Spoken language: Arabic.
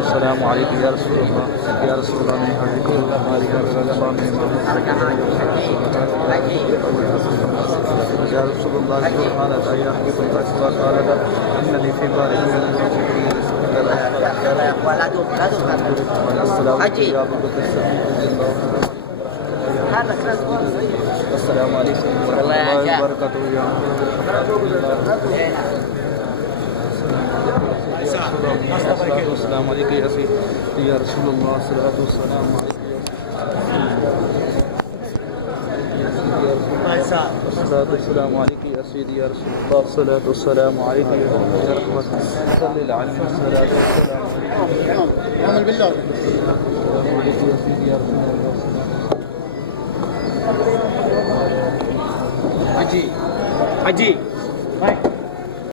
السلام عليك يا رسول الله. يا رسول الله من يهديكم الله يا رسول الله يا رسول الله سبحانه وتعالى يحبكم فاستغفر قال انني في بارك السلام عليكم يا ابو بكر السلام عليكم ورحمه الله وبركاته يا السلام عليك يا سيدي يا رسول الله. الصلاة والسلام عليك الصلاة والسلام عليك يا سيدي يا رسول الله. الصلاة والسلام عليك يا سيدي يا رحمة صلى العلم. الصلاة والسلام عليك عمل بالله عليك يا سيدي يا رسول الله. حجي